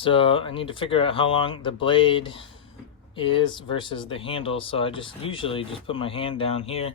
So I need to figure out how long the blade is versus the handle. So I usually just put my hand down here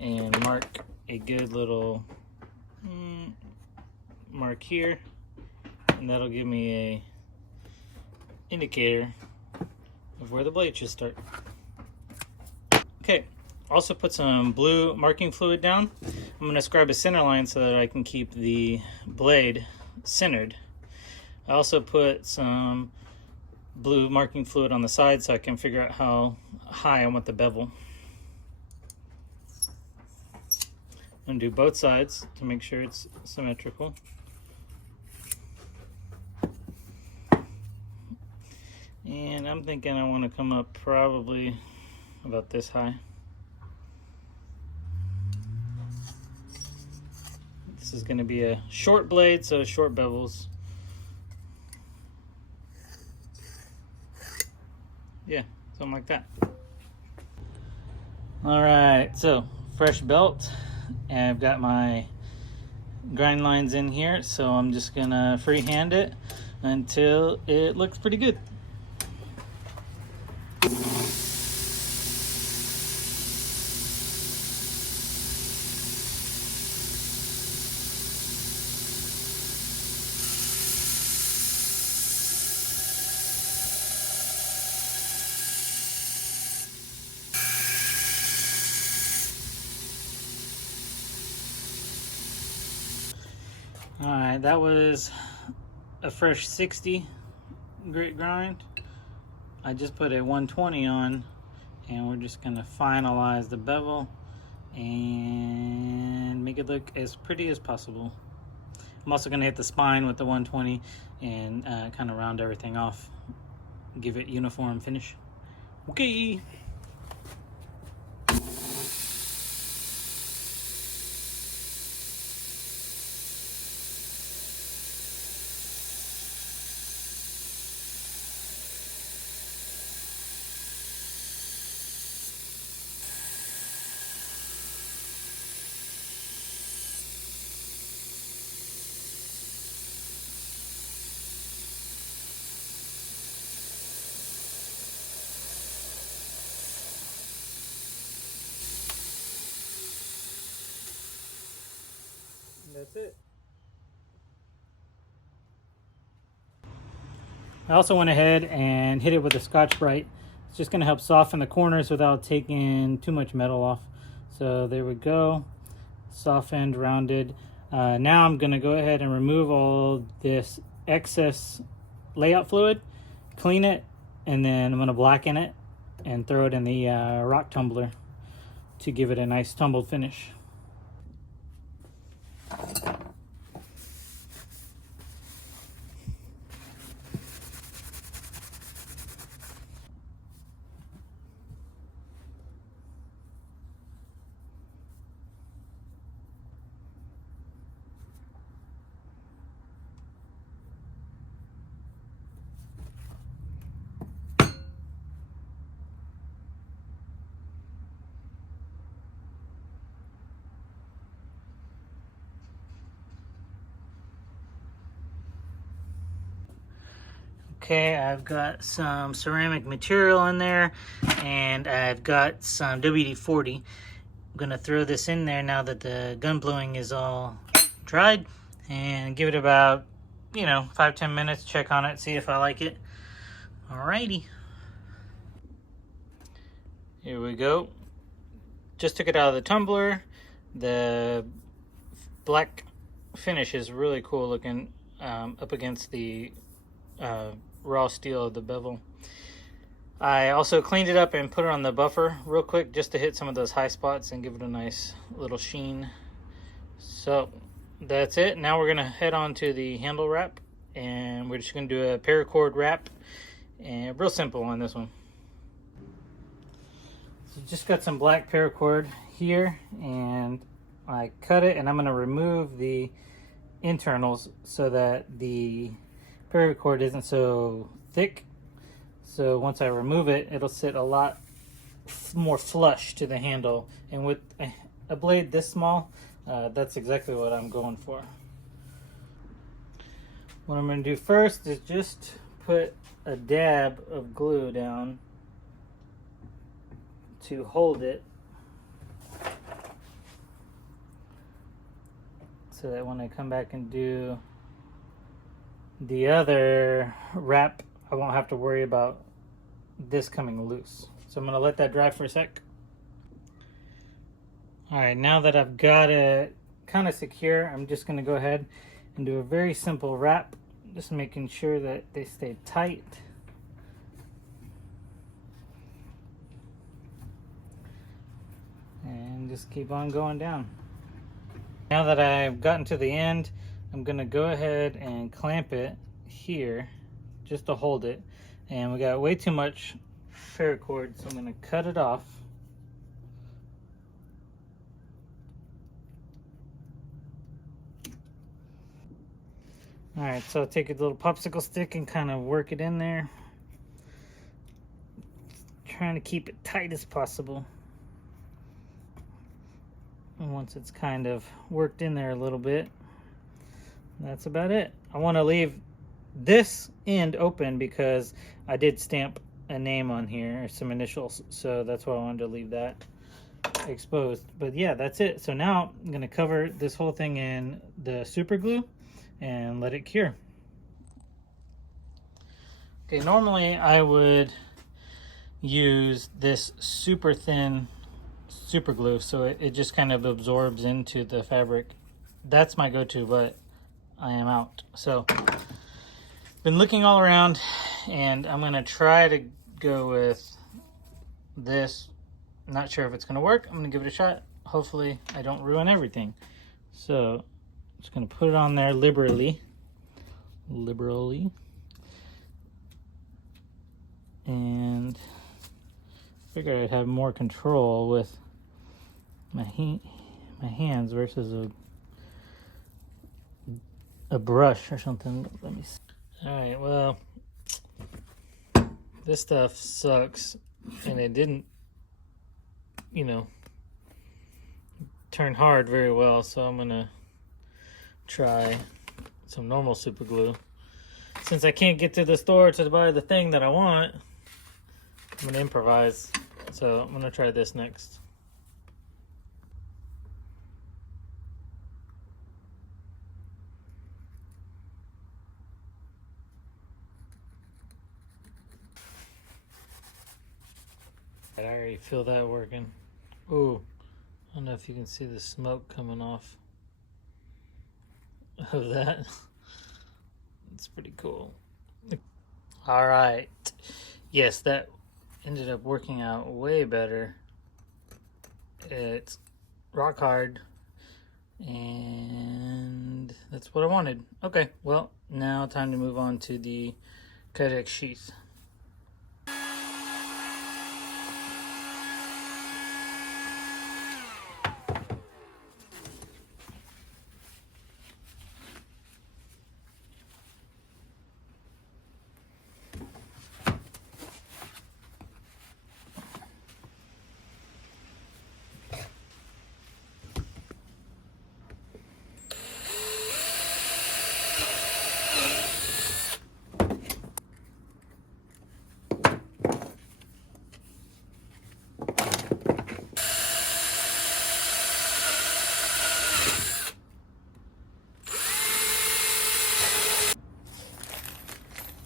and mark a good little mark here, and that'll give me a indicator of where the blade should start. Okay, also put some blue marking fluid down. I'm going to scribe a center line so that I can keep the blade centered. I also put some blue marking fluid on the side so I can figure out how high I want the bevel. I'm going to do both sides to make sure it's symmetrical. And I'm thinking I want to come up probably about this high. This is going to be a short blade, so short bevels. Yeah, something like that. Alright, so fresh belt, and I've got my grind lines in here, so I'm just gonna freehand it until it looks pretty good. Alright, that was a fresh 60 grit grind. I just put a 120 on, and we're just going to finalize the bevel and make it look as pretty as possible. I'm also going to hit the spine with the 120 and kind of round everything off, give it uniform finish. Okay. That's it. I also went ahead and hit it with a Scotch-Brite. It's just going to help soften the corners without taking too much metal off. So there we go. Softened, rounded. Now I'm going to go ahead and remove all this excess layout fluid, clean it, and then I'm going to blacken it and throw it in the rock tumbler to give it a nice tumbled finish. Okay, I've got some ceramic material in there, and I've got some WD-40. I'm gonna throw this in there now that the gun bluing is all dried, and give it about, 5-10 minutes, check on it, see if I like it. Alrighty. Here we go. Just took it out of the tumbler. The black finish is really cool looking up against the raw steel of the bevel. I also cleaned it up and put it on the buffer real quick just to hit some of those high spots and give it a nice little sheen. So that's it. Now we're gonna head on to the handle wrap, and we're just gonna do a paracord wrap, and real simple on this one. So just got some black paracord here, and I cut it, and I'm gonna remove the internals so that the paracord isn't so thick. So once I remove it, it'll sit a lot more flush to the handle, and with a blade this small, that's exactly what I'm going for. What I'm going to do first is just put a dab of glue down to hold it, so that when I come back and do the other wrap, I won't have to worry about this coming loose. So I'm going to let that dry for a sec. Alright, now that I've got it kind of secure, I'm just going to go ahead and do a very simple wrap, just making sure that they stay tight. And just keep on going down. Now that I've gotten to the end, I'm going to go ahead and clamp it here just to hold it. And we got way too much paracord, so I'm going to cut it off. Alright, so I'll take a little popsicle stick and kind of work it in there. Trying to keep it tight as possible. And once it's kind of worked in there a little bit, that's about it. I want to leave this end open because I did stamp a name on here, or some initials, so that's why I wanted to leave that exposed. But yeah, that's it. So now I'm going to cover this whole thing in the super glue and let it cure. Okay, normally I would use this super thin super glue so it just kind of absorbs into the fabric. That's my go-to, but I am out. So been looking all around, and I'm gonna try to go with this. Not sure if it's gonna work. I'm gonna give it a shot. Hopefully I don't ruin everything. So just gonna put it on there liberally, and figure I'd have more control with my hands versus a brush or something. Let me see. All right, well, this stuff sucks, and it didn't, you know, turn hard very well, so I'm gonna try some normal super glue. Since I can't get to the store to buy the thing that I want, I'm gonna improvise. So I'm gonna try this next. I already feel that working. Ooh, I don't know if you can see the smoke coming off of that. It's pretty cool. All right. Yes, that ended up working out way better. It's rock hard, and that's what I wanted. Okay, well, now time to move on to the kydex sheath.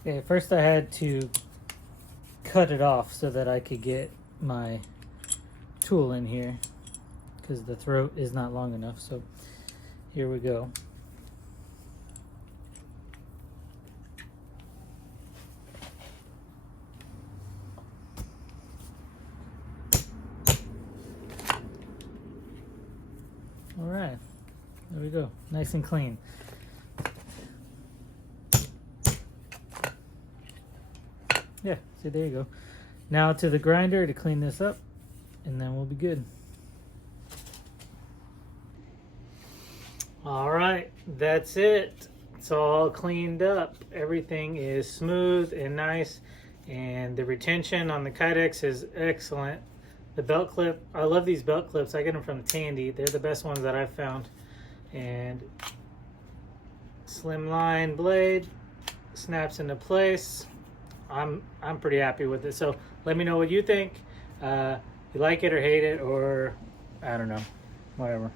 Okay, first I had to cut it off so that I could get my tool in here, because the throat is not long enough. So here we go. All right, there we go, nice and clean. Yeah, see, there you go. Now to the grinder to clean this up, and then we'll be good. All right, that's it. It's all cleaned up. Everything is smooth and nice, and the retention on the kydex is excellent. The belt clip, I love these belt clips. I get them from Tandy. They're the best ones that I've found. And slimline blade snaps into place. I'm pretty happy with it. So let me know what you think. You like it or hate it, or I don't know, whatever.